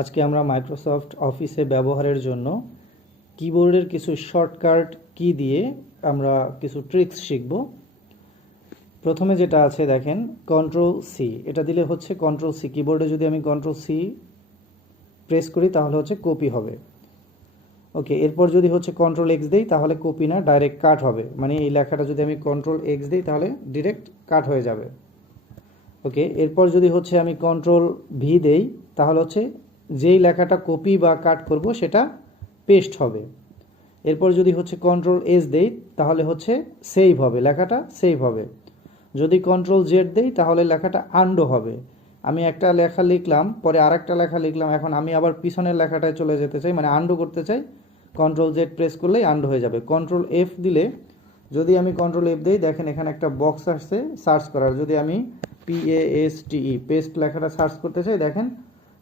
আজকে আমরা মাইক্রোসফট অফিসে ব্যবহারের জন্য কিবোর্ডের কিছু শর্টকাট কি দিয়ে আমরা কিছু ট্রিক্স শিখব। প্রথমে যেটা আছে দেখেন কন্ট্রোল সি, এটা দিলে হচ্ছে কন্ট্রোল সি। কিবোর্ডে যদি আমি কন্ট্রোল সি প্রেস করি তাহলে হচ্ছে কপি হবে। ওকে, এরপর যদি হচ্ছে কন্ট্রোল এক্স দিই তাহলে কপি না, ডাইরেক্ট কাট হবে। মানে এই লেখাটা যদি আমি কন্ট্রোল এক্স দিই তাহলে ডিরেক্ট কাট হয়ে যাবে। ওকে, এরপর যদি হচ্ছে আমি কন্ট্রোল ভি দেই তাহলে হচ্ছে যেই লেখাটা কপি বা কাট করব সেটা পেস্ট হবে। এরপর যদি হচ্ছে কন্ট্রোল এস দেই তাহলে হচ্ছে সেভ হবে, লেখাটা সেভ হবে। যদি কন্ট্রোল জেড দেই তাহলে লেখাটা আন্ডো হবে। আমি একটা লেখা লিখলাম, পরে আরেকটা লেখা লিখলাম, এখন আমি আবার পিছনের লেখাটায় চলে যেতে চাই, মানে আন্ডো করতে চাই, কন্ট্রোল জেড প্রেস করলেই আন্ডো হয়ে যাবে। কন্ট্রোল এফ দিলে, যদি আমি কন্ট্রোল এফ দিই দেখেন এখানে একটা বক্স আসছে সার্চ করার। যদি আমি PASTE পেস্ট লেখাটা সার্চ করতে চাই দেখেন